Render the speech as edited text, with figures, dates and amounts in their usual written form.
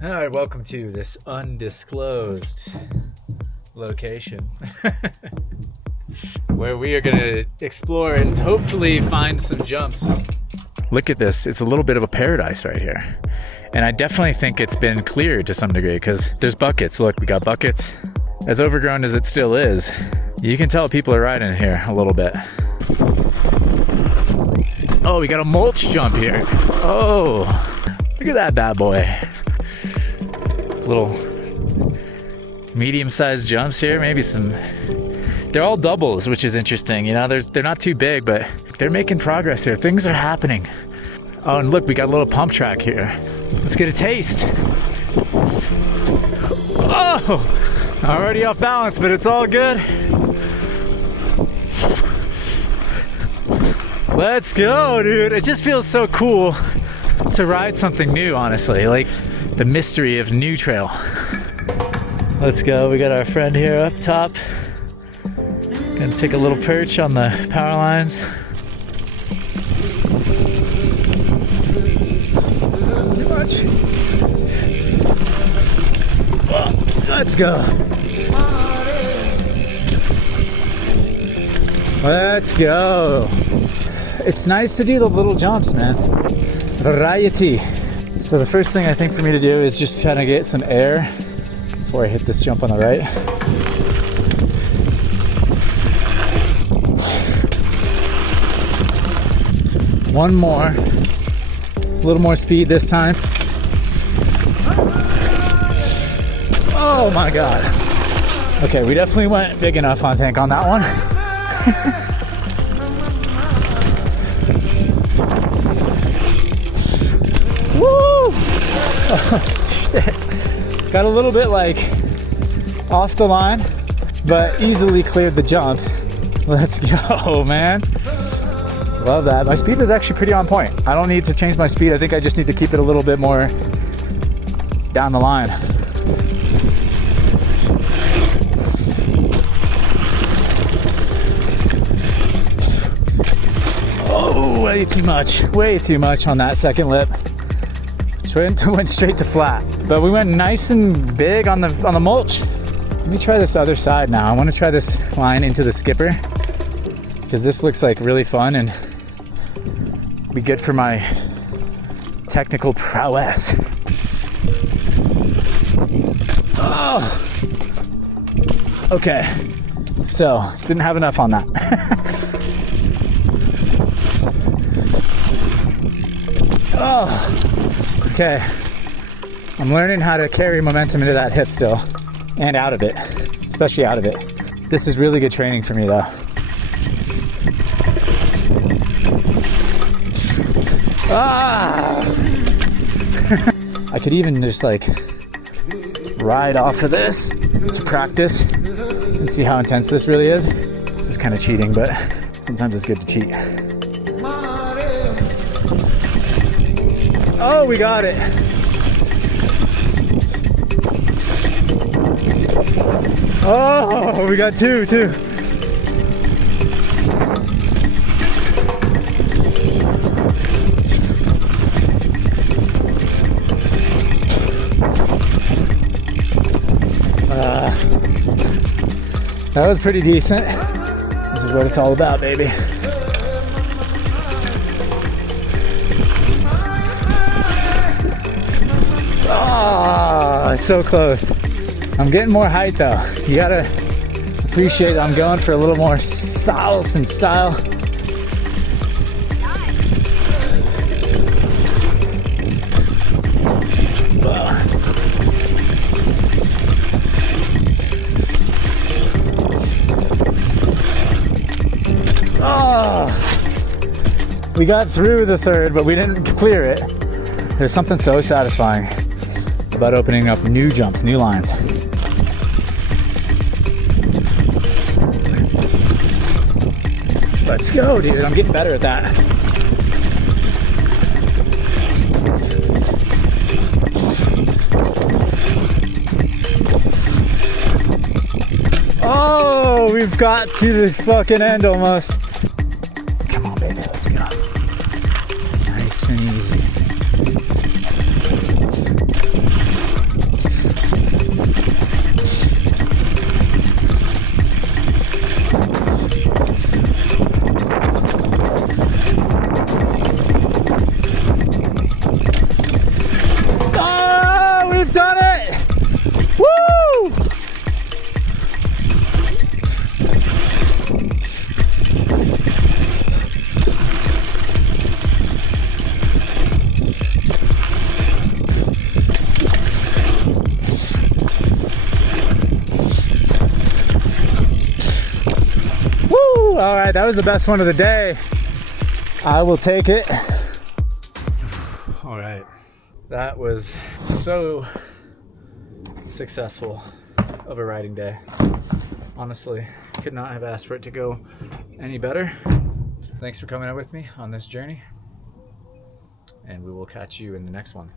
All right, welcome to this undisclosed location where we are going to explore and hopefully find some jumps. Look at this. It's a little bit of a paradise right here. And I definitely think it's been cleared to some degree because there's buckets. Look, we got buckets. As overgrown as it still is, you can tell people are riding here a little bit. Oh, we got a mulch jump here. Oh, look at that bad boy. Little medium-sized jumps here, maybe some. They're all doubles, which is interesting. You know, they're not too big, but they're making progress here. Things are happening. Oh, and look, we got a little pump track here. Let's get a taste. Oh, already off balance, but it's all good. Let's go, dude. It just feels so cool to ride something new, honestly. Like the mystery of new trail. Let's go. We got our friend here up top. Gonna take a little perch on the power lines. Too much. Let's go. Let's go. It's nice to do the little jumps, man. Variety. So the first thing I think for me to do is just kind of get some air before I hit this jump on the right. One more. A little more speed this time. Oh my God. Okay, we definitely went big enough, I think, on that one. Woo! Oh, shit. Got a little bit like off the line, but easily cleared the jump. Let's go, man. Love that. My speed was actually pretty on point. I don't need to change my speed. I think I just need to keep it a little bit more down the line. Oh, way too much on that second lip. Went straight to flat. But we went nice and big on the mulch. Let me try this other side now. I want to try this line into the skipper because this looks like really fun and be good for my technical prowess. Oh, okay. So didn't have enough on that. Oh, okay. I'm learning how to carry momentum into that hip still and out of it, especially out of it. This is really good training for me though. Ah! I could even just like ride off of this to practice and see how intense this really is. This is kind of cheating, but sometimes it's good to cheat. Oh, we got it. Oh, we got two. That was pretty decent. This is what it's all about, baby. Ah, so close. I'm getting more height though. You gotta appreciate I'm going for a little more sauce and style. We got through the third, but we didn't clear it. There's something so satisfying about opening up new jumps, new lines. Let's go, dude. I'm getting better at that. Oh, we've got to the fucking end almost. Come on, baby, let's go. Nice and easy. All right, that was the best one of the day. I will take it. All right, that was so successful of a riding day. Honestly, could not have asked for it to go any better. Thanks for coming out with me on this journey, and we will catch you in the next one.